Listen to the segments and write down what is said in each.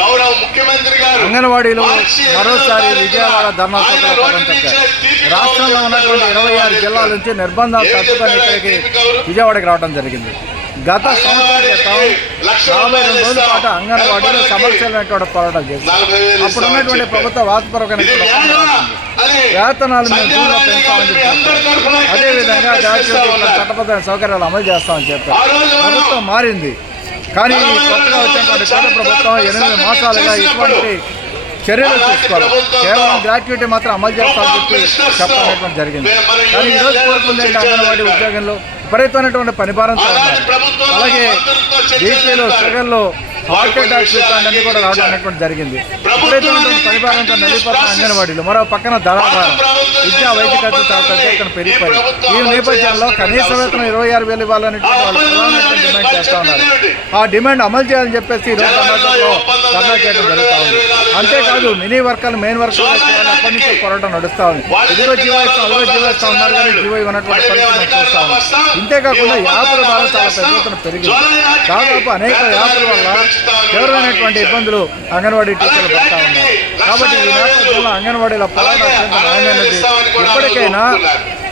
గౌరవ ముఖ్యమంత్రి గారు అంగన్వాడీలు మరోసారి విజయవాడ ధర్నా రాష్ట్రంలో ఉన్నటువంటి 26 జిల్లాల నుంచి నిర్బంధాలు తట్టుకొని ఇక్కడికి విజయవాడకి రావడం జరిగింది. గత సంవత్సరం క్రితం 52 రోజుల పాటు అంగన్వాడీలు సమస్యలైనటువంటి పోరాటాలు చేశారు. అప్పుడు ఉన్నటువంటి ప్రభుత్వ వాస్తవపరమైన వేతనాలు మేము దూరంలో పెంచామని చెప్పారు. అదేవిధంగా చట్టబద్ధమైన సౌకర్యాలు అమలు చేస్తామని చెప్పారు. ప్రభుత్వం మారింది, కానీ కొత్తగా వచ్చినటువంటి కేంద్ర ప్రభుత్వం 8 మాసాలుగా ఇటువంటి చర్యలు తీసుకోవాలి. కేవలం గ్రాట్యుటీ మాత్రం అమలు చేస్తామని చెప్పడం జరిగింది. కానీ ఈరోజు కోరుకుందంటే అంగన్వాడీ ఉద్యోగంలో విపరీతమైనటువంటి పనిభారంతో ఉన్నారు. అలాగే బీపీలో షుగర్లో హార్ట్ అటాక్స్ అన్నీ కూడా రావడం అనేటువంటి జరిగింది. విపరీతమైనటువంటి పనిభారంతో నలిపోతున్న అంగన్వాడీలు మరో పక్కన ధనాభారం, విద్యా వైద్య ఖర్చు చాలా పెద్ద ఎత్తున పెరిగిపోయి ఈ నేపథ్యంలో కనీస వేతనం 26,000 ఇవ్వాలనేటువంటి వాళ్ళు ప్రధానమైన డిమాండ్ చేస్తూ ఉన్నారు. ఆ డిమాండ్ అమలు చేయాలని చెప్పేసి ఈరోజు కర్ణాటకలో ధర్నా చేయడం జరుగుతూ ఉంది. అంతేకాదు మినీ వర్కర్లు మెయిన్ వర్కర్లు చేయాలి, అప్పటి నుంచి పోరాటం నడుస్తూ ఉంది. ఇదిగో జీవో ఇస్తాం, అదిగో జీవో ఇస్తా ఉన్నారు, కానీ జీవో ఇవ్వనటువంటి పరిస్థితి చూస్తూ ఉంది. ఇంతేకాకుండా యాప్ల ద్వారా చాలా పెద్ద ఎత్తున పెరిగింది. దాదాపు అనేక యాప్ల వల్ల తీవ్రమైనటువంటి ఇబ్బందులు అంగన్వాడీ టీచర్లు పడతా ఉన్నారు. కాబట్టి ఈ నేపథ్యంలో అంగన్వాడీల పోరాటం అత్యంత న్యాయమైనది. ఇప్పటికైనా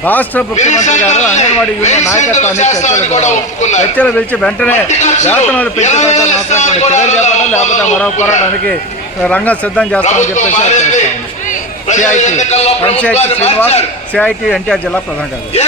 రాష్ట్ర ముఖ్యమంత్రి గారు అంగన్వాడీ యూనియన్ నాయకత్వాన్ని చర్చలు పిలిచి వెంటనే వేతనాలు పెంచడానికి మాత్రమే చర్యలు చేపట్టాలి, లేకపోతే మరో పోరాటానికి రంగం సిద్ధం చేస్తామని చెప్పేసి సిఐటి శ్రీనివాస్, సిఐటి ఎన్టీఆర్ జిల్లా ప్రధాన కార్యదర్శి.